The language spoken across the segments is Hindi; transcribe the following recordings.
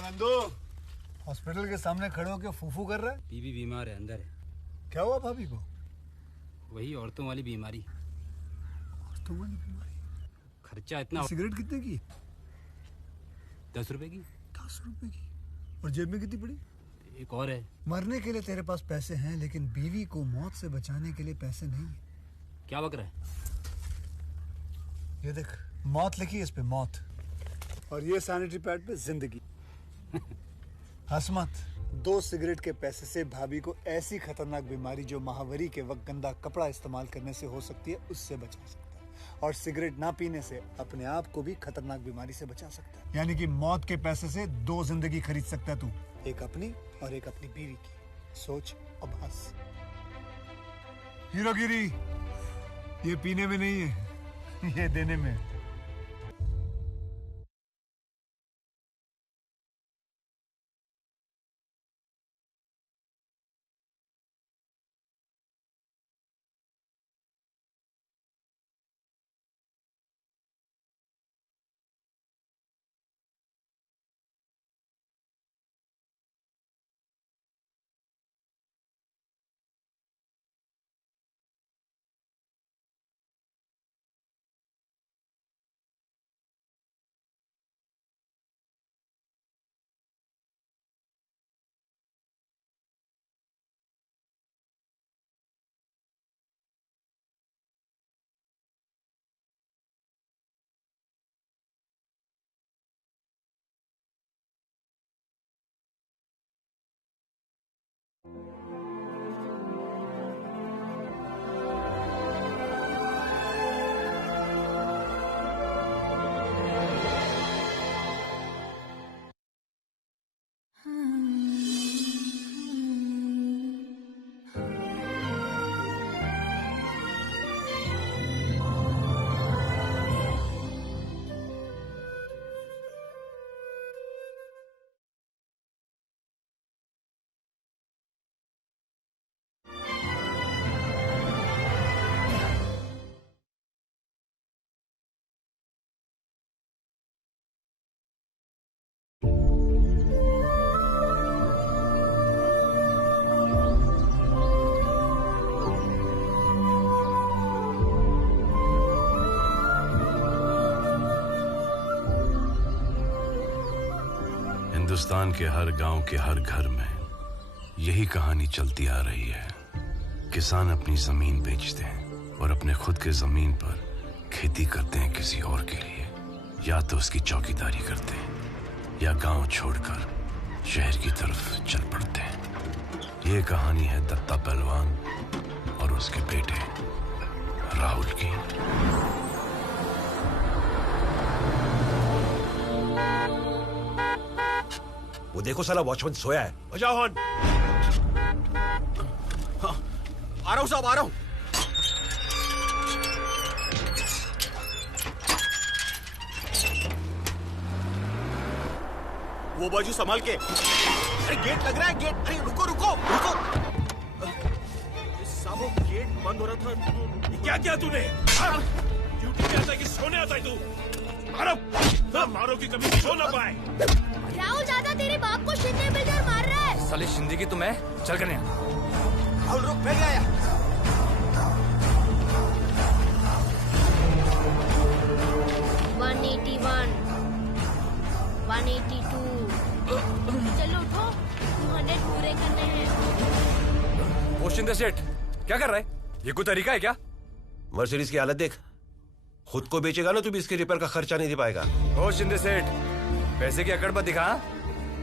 नंदू, हॉस्पिटल के सामने खड़े होकर फूफू कर रहा है। बीबी बीमार है, अंदर है। क्या हुआ भाभी को? वही औरतों वाली बीमारी। औरतों वाली बीमारी? खर्चा इतना। सिगरेट कितने की? 10 रुपए की। 10 रुपए की? और जेब में कितनी पड़ी? एक और है। मरने के लिए तेरे पास पैसे हैं, लेकिन बीवी को मौत से बचाने के लिए पैसे नहीं है। क्या बक रहा है? ये देख, मौत लिखी है इस पे, मौत। और ये सैनिटरी पैड पे जिंदगी। हंस मत। 2 सिगरेट के पैसे से भाभी को ऐसी खतरनाक बीमारी जो महावरी के वक्त गंदा कपड़ा इस्तेमाल करने से हो सकती है, उससे बचा सकता है। और सिगरेट ना पीने से अपने आप को भी खतरनाक बीमारी से बचा सकता है। यानी कि मौत के पैसे से 2 जिंदगी खरीद सकता है तू, एक अपनी और एक अपनी बीवी की। सोच अब हंस। हीरोगिरी ये पीने में नहीं है, ये देने में है। हिंदुस्तान के हर गांव के हर घर में यही कहानी चलती आ रही है। किसान अपनी जमीन बेचते हैं और अपने खुद के जमीन पर खेती करते हैं किसी और के लिए, या तो उसकी चौकीदारी करते हैं या गांव छोड़कर शहर की तरफ चल पड़ते हैं। ये कहानी है दत्ता पहलवान और उसके बेटे राहुल की। वो देखो साला वॉचमैन सोया है। बजाओ हॉर्न। हाँ, आ रहा हूं साहब, आ रहा हूं। वो बाजू संभाल के। अरे गेट लग रहा है, गेट। अरे रुको रुको रुको। साहब वो गेट बंद हो रहा था। क्या किया तूने? ड्यूटी पे आता है कि सोने आता है तू? मारो की कभी सो ना पाए। राहुल दादा तेरे बाप को शिंदे बिल्डर मार रहा है। साले शिंदे की तो मैं चल कर राहुल रुक, फैल गया। 181, 182। चलो उठो, 200 पूरे करने हैं। वो शिंदे सेठ क्या कर रहा है? ये कोई तरीका है क्या? मर्सिडीज की हालत देख। खुद को बेचेगा ना तू भी इसके रिपेयर का खर्चा नहीं दे पाएगा। ओ शिंदे सेठ, पैसे की अकड़ मत दिखा।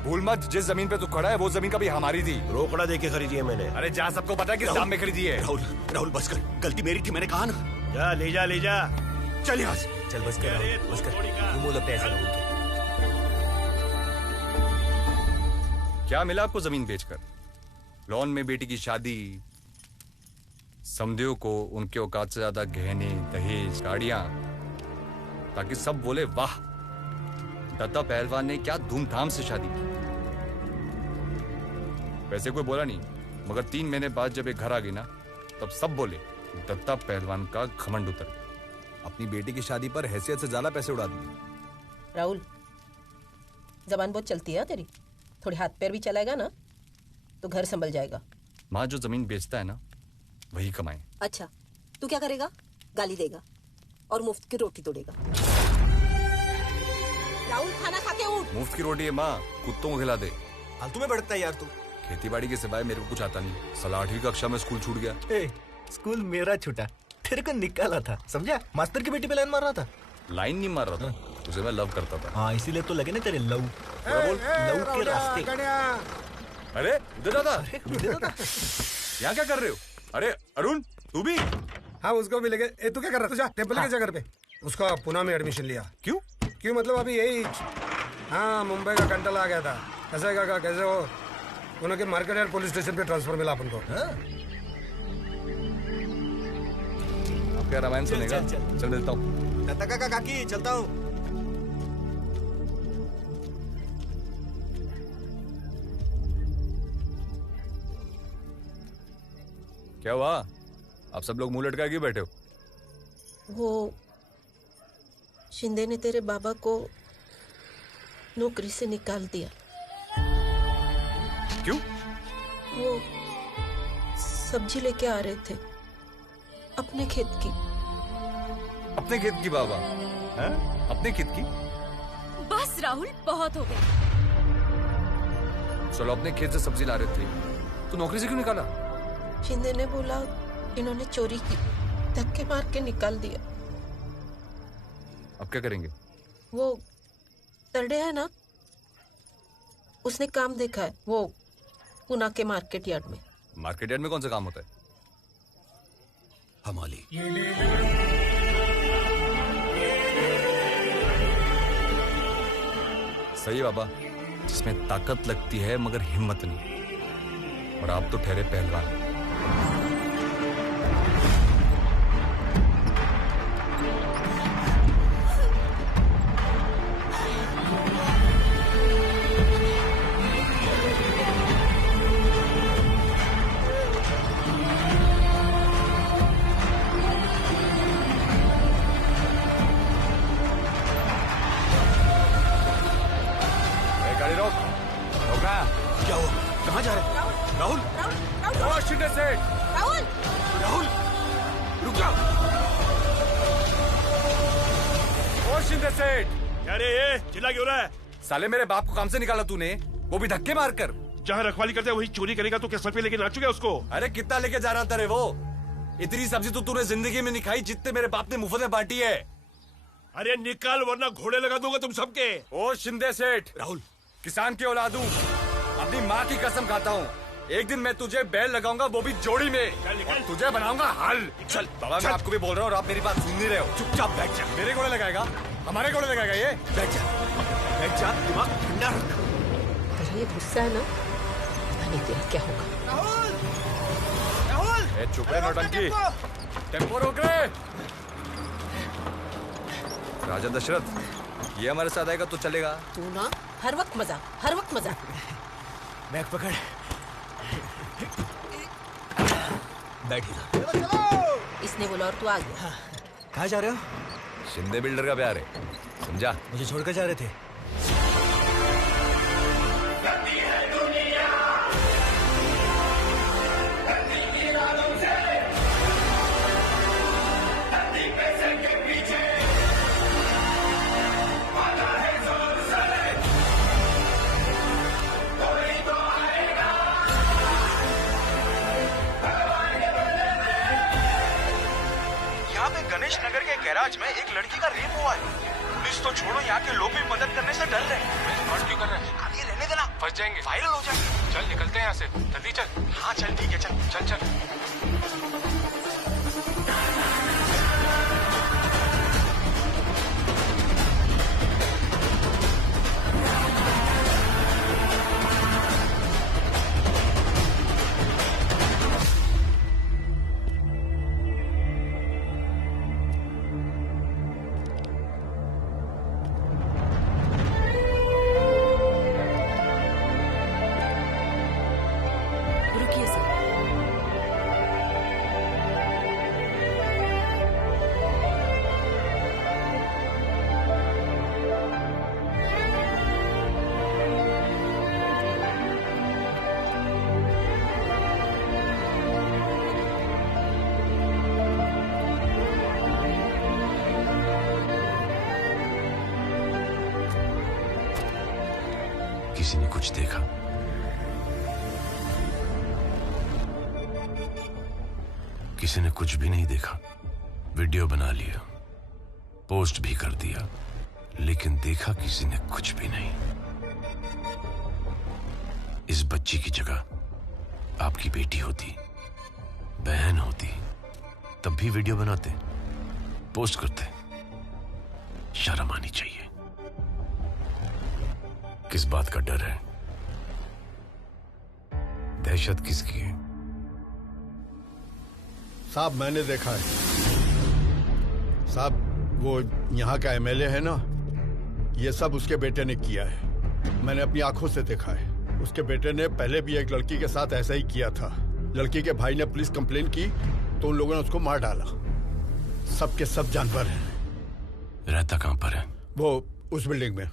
भूल मत, जिस जमीन पे तू खड़ा है वो जमीन कभी हमारी थी। रोकड़ा देके खरीदी है मैंने। अरे जा, सबको पता है किस दाम में खरीदी है। राहुल राहुल बस कर, गलती मेरी थी, मैंने कहा ना। जा ले जा ले जा। चल यहाँ से। चल बस कर राहुल, बस कर। घूमो लगता है ऐसा लोगों को। क्या मिला आपको जमीन बेचकर? लॉन में बेटी की शादी, समधियों को उनके औकात से ज्यादा गहने, दहेज, गाड़ियां, ताकि सब बोले वाह, दत्ता पहलवान ने क्या धूमधाम से शादी की। वैसे कोई बोला नहीं, मगर 3 महीने बाद जब एक घर आ गई ना, तब सब बोले दत्ता पहलवान का घमंड उतर गया। अपनी बेटी की शादी पर हैसियत से ज्यादा पैसे उड़ा दिए। राहुल, जबान बहुत चलती है तेरी। थोड़ी हाथ पैर भी चलाएगा ना तो घर संभल जाएगा। माँ जो जमीन बेचता है ना वही कमाए। अच्छा, तू क्या करेगा? गाली देगा और मुफ्त की रोटी तोड़ेगा। राहुल, खाना खा के उठ। मुफ्त की रोटी है माँ, कुत्तों को खिला दे। फालतू में भड़कता है यार तू। खेती बाड़ी के सिवाय मेरे को कुछ आता नहीं। साला 8वीं कक्षा में स्कूल छूट गया। स्कूल मेरा छूटा, तेरे को निकाला था, समझा? मास्टर की बेटी पे लाइन मार रहा था। लाइन नहीं मार रहा था, उसे मैं लव करता था। हाँ, इसीलिए तो लगे ना तेरे लव। लव के रास्ते। अरे उधर दादा, यहाँ क्या कर रहे हो? अरे अरुण, तू भी? हाँ, उसको भी लेके। तू क्या कर रहा था? जा टेम्पल के जगह पे। उसका पुणे में एडमिशन लिया। क्यों? क्यों मतलब अभी यही। हाँ, मुंबई का कंटल आ गया था। कैसे हो पुणे के मार्केट यार्ड पुलिस स्टेशन पे ट्रांसफर मिला अपन को। आप क्या रामायण सुनेगा? चल देता हूँ। काका काकी चलता हूँ। क्या हुआ? आप सब लोग मुंह लटका क्यों बैठे हो? वो शिंदे ने तेरे बाबा को नौकरी से निकाल दिया। क्यों? वो सब्जी लेके आ रहे थे अपने खेत की। अपने खेत की बाबा? हैं? अपने खेत की? बस राहुल, बहुत हो गया। चलो, अपने खेत से सब्जी ला रहे थे तो नौकरी से क्यों निकाला? शिंदे ने बोला इन्होंने चोरी की, धक्के मार के निकाल दिया। अब क्या करेंगे? वो तरडे है ना, उसने काम देखा है, वो पुणे के मार्केट यार्ड में। मार्केट यार्ड में कौन सा काम होता है? हमाली। सही है बाबा, जिसमें ताकत लगती है मगर हिम्मत नहीं। और आप तो ठहरे पहलवान। क्या हुआ? कहाँ जा रहे? राहुल, राहुल, शिंदे सेठ, राहुल, रुक जाओ। ओ शिंदे सेठ, क्या रे ये चिल्ला क्यों रहा है? साले मेरे बाप को काम से निकाला तूने, वो भी धक्के मारकर। जहाँ रखवाली करते हैं वही चोरी करेगा तो क्या सर पे लेके नाच चुके उसको? अरे कितना लेके जा रहा था रे वो? इतनी सब्जी तो तूने जिंदगी में नहीं खाई जितने मेरे बाप ने मुफ्त में बांटी है। अरे निकाल वरना घोड़े लगा दूंगा तुम सबके। ओ शिंदे सेठ, राहुल, किसान की औलाद हूँ, अपनी माँ की कसम खाता हूँ, एक दिन मैं तुझे बैल लगाऊंगा, वो भी जोड़ी में, और तुझे बनाऊंगा हल। चल बाबा, मैं आपको भी बोल रहा हूँ और आप मेरी बात सुन नहीं रहे हो। चुपचाप बैठ जा। मेरे घोड़े लगाएगा? हमारे घोड़े लगाएगा ये? बैठ जा, दिमाग ठंडा रख। तेरा ये गुस्सा है ना, पता नहीं तेरा क्या होगा। ए चुप रहे नौटंकी, टेम्पो रोक रहे। राजा दशरथ, ये हमारे साथ आएगा तो चलेगा? तू ना हर वक्त मजा। बैग पकड़, बैठ जा। इसने बोला और तू आ गया। कहाँ जा रहे हो? शिंदे बिल्डर का प्यार है, समझा? मुझे छोड़कर जा रहे थे। गणेश नगर के गैराज में एक लड़की का रेप हुआ है। पुलिस तो छोड़ो, यहाँ के लोग भी मदद करने से डर रहे हैं। बस क्यों कर रहे हैं? अब ये रहने देना, फंस जाएंगे, वायरल हो जाएंगे। चल निकलते हैं यहाँ से, जल्दी चल। हाँ चल ठीक है, चल चल चल। किसी ने कुछ देखा? किसी ने कुछ भी नहीं देखा। वीडियो बना लिया, पोस्ट भी कर दिया, लेकिन देखा किसी ने कुछ भी नहीं। इस बच्ची की जगह आपकी बेटी होती, बहन होती, तब भी वीडियो बनाते, पोस्ट करते। शर्म आनी चाहिए। किस बात का डर है? दहशत किसकी है? साहब मैंने देखा है साहब, वो यहाँ का एमएलए है ना, ये सब उसके बेटे ने किया है। मैंने अपनी आंखों से देखा है। उसके बेटे ने पहले भी एक लड़की के साथ ऐसा ही किया था। लड़की के भाई ने पुलिस कंप्लेन की तो उन लोगों ने उसको मार डाला। सब के सब जानवर हैं। रहता कहां पर है? वो उस बिल्डिंग में।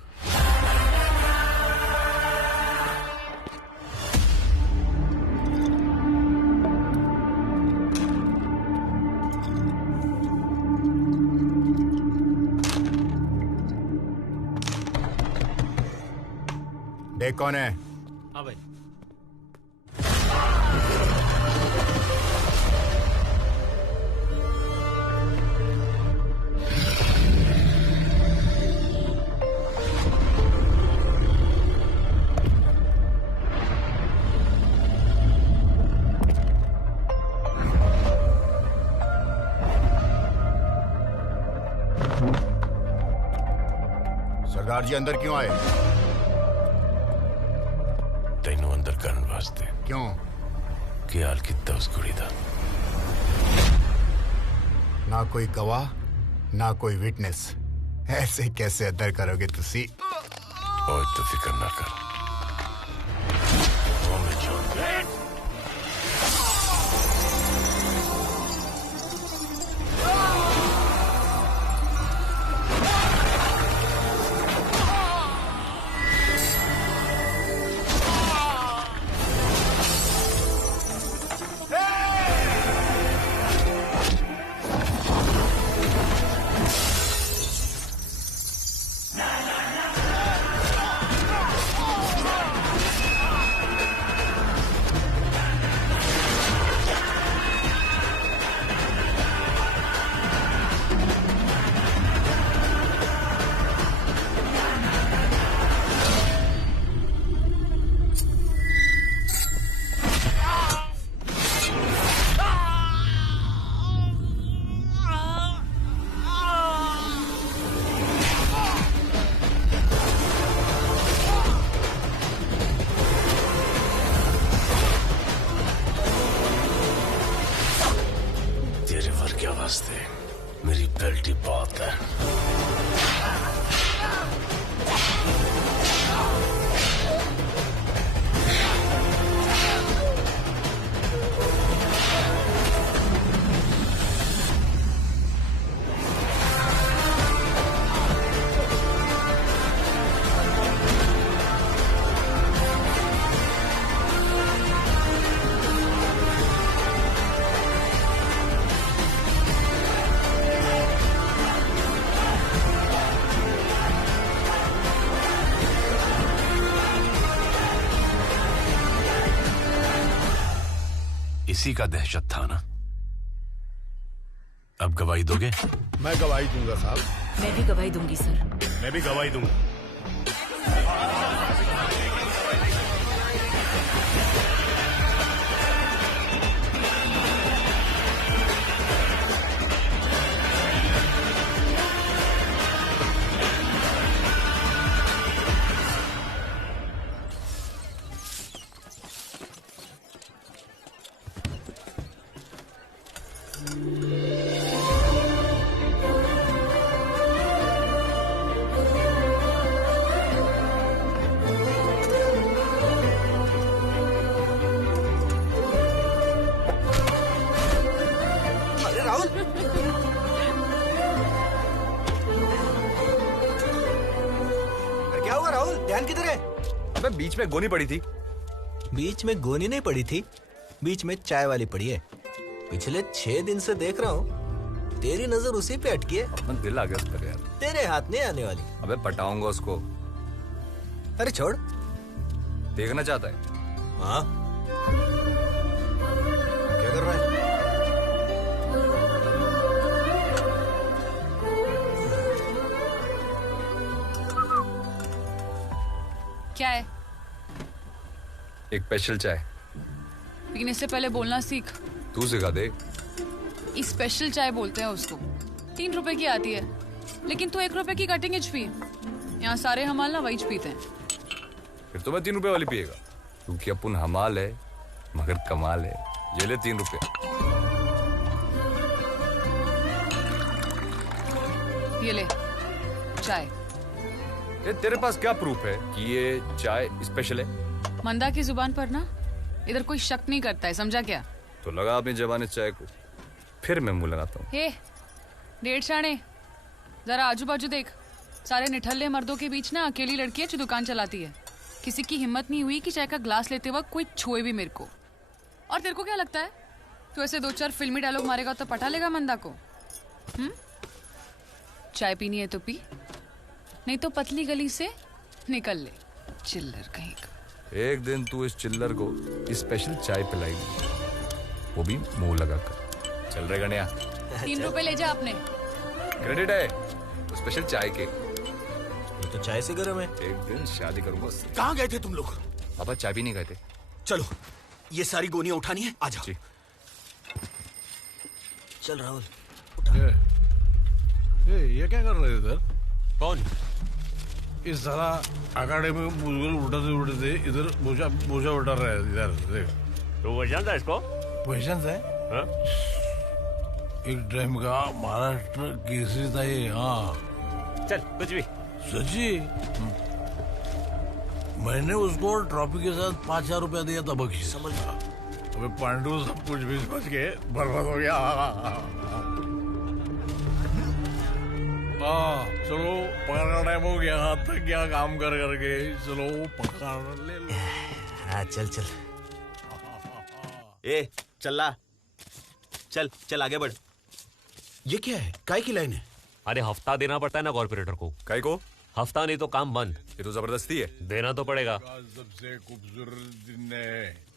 देख कौन है? हाँ भाई। सरदार जी अंदर क्यों आए? तेनों अंदर करने वास्ते। क्यों? ख्याल कितना उस कुड़ी दा। ना कोई गवाह ना कोई विटनेस, ऐसे कैसे अंदर करोगे तुसी? और तो फिक्र ना कर, वो मैं जानता हूं। मेरी बेल्ट ही बहुत है। इसी का दहशत था ना। अब गवाही दोगे? मैं गवाही दूंगा साहब। मैं भी गवाही दूंगी सर। मैं भी गवाही दूंगा। बीच में गोनी पड़ी थी। बीच में गोनी नहीं पड़ी थी, बीच में चाय वाली पड़ी है। पिछले 6 दिन से देख रहा हूँ, तेरी नजर उसी पे अटकी है। अपन दिल आ गया उस पर यार। तेरे हाथ नहीं आने वाली। अबे पटाऊंगा उसको। अरे छोड़, देखना चाहता है। हाँ, क्या कर रहा है? क्या है? एक स्पेशल चाय। पीने से पहले बोलना सीख। तू सिखा दे। इस स्पेशल चाय बोलते हैं उसको। 3 रुपए की आती है, लेकिन तू 1 रुपए की कटिंग एज पी। यहाँ सारे हमाल ना वही पीते हैं। फिर तो मैं 3 रुपए वाली पिएगा, क्योंकि अपन हमाल है मगर कमाल है। ये ले 3 रुपए। ये ले चाय। ये तेरे पास क्या प्रूफ है कि ये चाय स्पेशल है? मंदा की जुबान पर ना इधर कोई शक नहीं करता है, समझा क्या? तो लगा अपनी जबान चाय को, फिर मैं मुंह लगाता हूँ। हे डेढ़ शाणे, जरा आजू बाजू देख। सारे निठल्ले मर्दों के बीच ना अकेली लड़की है जो दुकान चलाती है। किसी की हिम्मत नहीं हुई कि चाय का ग्लास लेते वक्त कोई छुए भी मेरे को। और तेरे को क्या लगता है तू ऐसे 2-4 फिल्मी डायलॉग मारेगा तो पटा लेगा मंदा को? चाय पीनी है तो पी, नहीं तो पतली गली से निकल ले, चिल्लर कहीं का। एक दिन तू इस चिल्लर को स्पेशल चाय पिलाएगी, वो भी मुंह लगाकर। चल रहे गणिया। 3 रुपए ले जा अपने। क्रेडिट है तो स्पेशल चाय के। ये तो चाय से गर्म है। एक दिन शादी करूंगा। कहाँ गए थे तुम लोग? पापा चाय भी नहीं गए थे। चलो, ये सारी गोनियां उठानी है, आ जाओ। चल राहुल। ये क्या कर रहे थे इधर? कौन? इस सारा अकाडेमी में बुजुर्ग उठाते इधर बोझा उठा रहा है इधर देख। तो पहचानता है इसको? पहचानता है? हाँ? एक टाइम का महाराष्ट्र केसरी था ये। हाँ चल कुछ भी। सची मैंने उसको ट्रॉफी के साथ 5,000 रुपया दिया था बख्शी। समझ अबे पांडु सब कुछ भी बच के बर्बाद हो गया। चलो पकड़ का टाइम हो गया। हाथ तक क्या काम कर करके। चलो पकड़ ले लो। चल चल। ए चल चल चल आगे बढ़। ये क्या है? काय की लाइन है? अरे हफ्ता देना पड़ता है ना कॉर्पोरेटर को। काय को? हफ्ता नहीं तो काम बंद। ये तो जबरदस्ती है। देना तो पड़ेगा। सबसे खूबसूरत दिन है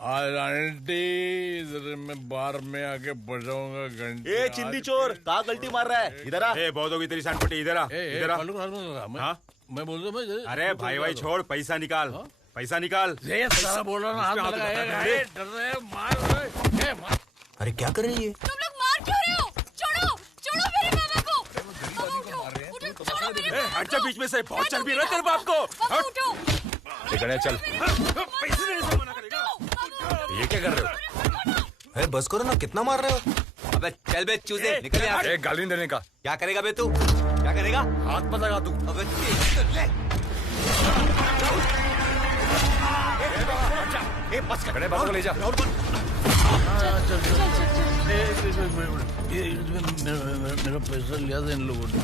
आज आंटी। इधर मैं बार में आके बजाऊंगा घंटे। ए चिंदी चोर, कहाँ गलती मार रहा है? इधर आ। ए बहुत होगी तेरी सांडपट्टी, इधर आ। इधर आ। मैं बोल रहा हूँ। अरे भाई छोड़, पैसा निकाल। पैसा निकाल। ये सारा बोल रहा हूँ। हाथ मार। अरे क्या कर रही है? तुम लोग मार क्यों रहे हो? छोड़ो छोड़ो मेरे मामा को। हट जा बीच में से। बहुत चर्बी रहा तेरे बाप को। उठो। चल। पैसे देने से मना करेगा। ये क्या कर रहे हो? अरे बस करो ना, कितना मार रहे हो? अबे चल बे चूजे, निकल यहाँ से। गाली देने का क्या करेगा बे तू? क्या करेगा? हाथ मत लगा तू। अबे बस खड़े बाबू को ले जा। मेरा पैसा लिया था इन लोगों ने।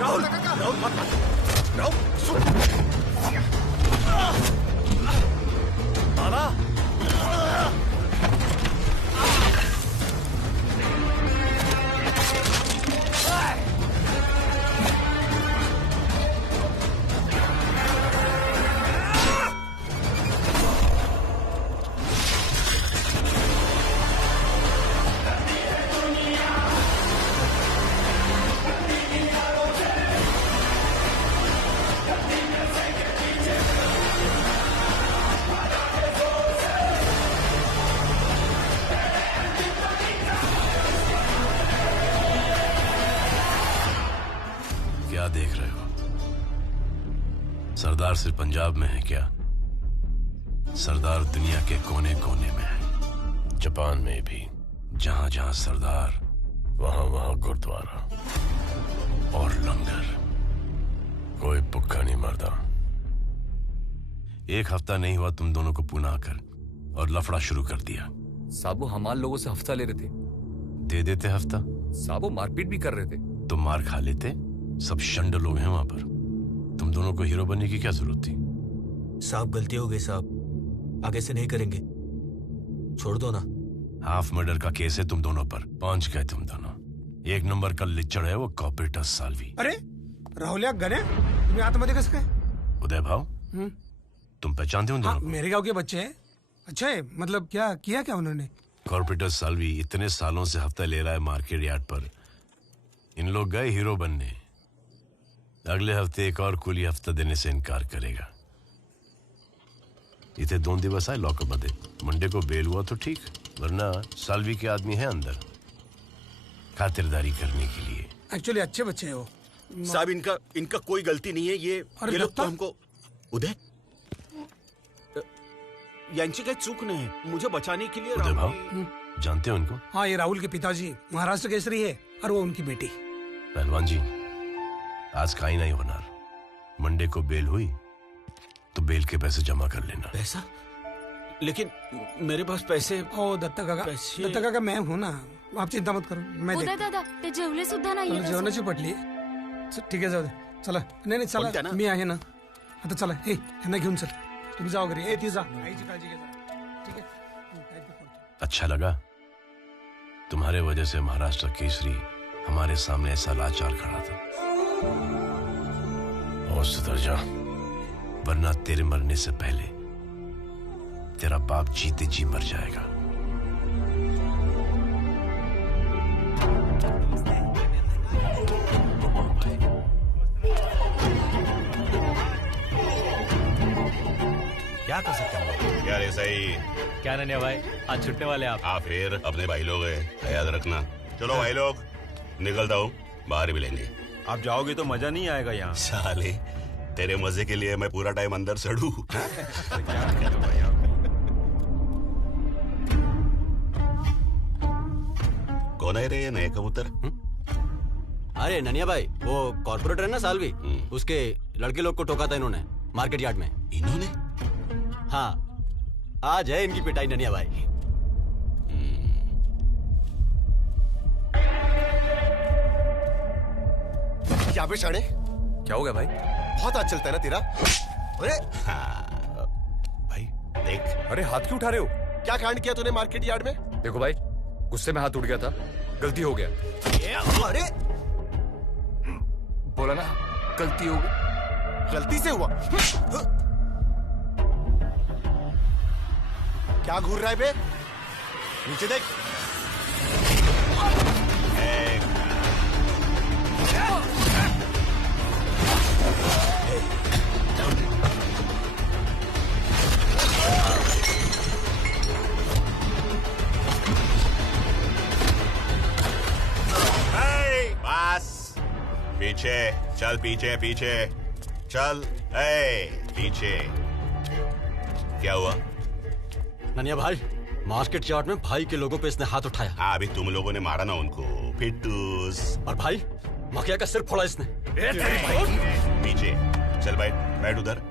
राहुल मत राहुल सुन। दादा देख रहे हो? सरदार सिर्फ पंजाब में है क्या? सरदार दुनिया के कोने कोने में है। जापान में भी जहां जहां सरदार वहां वहां गुरुद्वारा और लंगर। कोई भुक्खा नहीं मरता। एक हफ्ता नहीं हुआ तुम दोनों को पुणे आकर और लफड़ा शुरू कर दिया। साबू हमारे लोगों से हफ्ता ले रहे थे। दे देते हफ्ता। साबू मारपीट भी कर रहे थे। तुम मार खा लेते। सब शंड लोग हैं वहां पर। तुम दोनों को हीरो बनने की क्या जरूरत थी? साहब गलती हो गई साहब। आगे से नहीं करेंगे, छोड़ दो ना। हाफ मर्डर का केस है तुम दोनों पर, पहुंच गए तुम दोनों। एक नंबर का लिच्चड़ है वो कॉपरेटस साल्वी। अरे राहुलिया गणे, तुम्ही आतमध्ये कसं काय? उदय भाव, तुम पहचानते हो दोनों? मेरे गांव के बच्चे हैं। अच्छा है, मतलब क्या किया क्या उन्होंने? कॉर्पोरेटर साल्वी इतने सालों से हफ्ता ले रहा है मार्केट यार्ड पर। इन लोग गए हीरो बनने, अगले हफ्ते एक और कुली हफ्ता देने से इनकार करेगा। इतने 2 दिवस आए लॉकअप मध्ये, मंडे को बेल हुआ तो ठीक, वरना साल्वी के आदमी है अंदर खातिरदारी करने के लिए। एक्चुअली अच्छे बच्चे हैं वो साहब। इनका कोई गलती नहीं है। ये लोग तो हमको उदय, यांची काही चूक नहीं, मुझे बचाने के लिए। उदय भाव जानते हो उनको? हाँ, ये राहुल के पिताजी महाराष्ट्र केसरी है और वो उनकी बेटी। पहलवान जी, आज का ही नहीं होना, मंडे को बेल हुई तो बेल के पैसे जमा कर लेना। पैसा? लेकिन मेरे पास पैसे। ओ दत्ता काका मैं हूँ ना, आप चिंता मत करो, मैं उदय दादा ते जेवले सुद्धा नाहीये. जेवणाची पटली. ठीक आहे, जाऊ दे, चला. नाही चला, मी आहे ना आता. चला, हे यांना घेऊन चल, तुम्ही जाओ घरी. ती जा, आईची काळजी घे. ठीक है. अच्छा लगा तुम्हारे वजह से महाराष्ट्र केसरी हमारे सामने ऐसा लाचार खड़ा था. और सुधर जा, वरना तेरे मरने से पहले तेरा बाप जीते जी मर जाएगा. क्या कर सकते हैं यार? ऐसा ही. क्या नन्या भाई, आज छुट्टने वाले आप? हाँ, फिर अपने भाई लोग हैं, याद रखना. चलो भाई लोग, निकलता हूँ, बाहर मिलेंगे. आप जाओगे तो मजा नहीं आएगा यहाँ. साले, तेरे मजे के लिए मैं पूरा टाइम अंदर सड़ू. कौन है रे ये नए कबूतर? अरे ननिया भाई, वो कॉर्पोरेटर है ना साल्वी, उसके लड़के लोग को ठोका था इन्होंने मार्केट यार्ड में. इन्होंने? हाँ, आज है इनकी पिटाई ननिया भाई. क्या बे शाणे? क्या हो गया भाई? बहुत आज चलता है ना तेरा. अरे भाई देख. अरे हाथ क्यों उठा रहे हो? क्या कांड किया तूने मार्केट यार्ड में? देखो भाई, गुस्से में हाथ उठ गया था, गलती हो गया. अरे बोला ना, गलती हो गई. गलती से हुआ? क्या घूर रहा है बे? नीचे देख. पीछे चल, पीछे पीछे चल. पीछे. क्या हुआ ननिया भाई? मार्केट यार्ड में भाई के लोगों पे इसने हाथ उठाया. हाँ, अभी तुम लोगों ने मारा ना उनको, फिटूस. और भाई मखिया का सिर फोड़ा इसने. पीछे चल, बैठ उधर.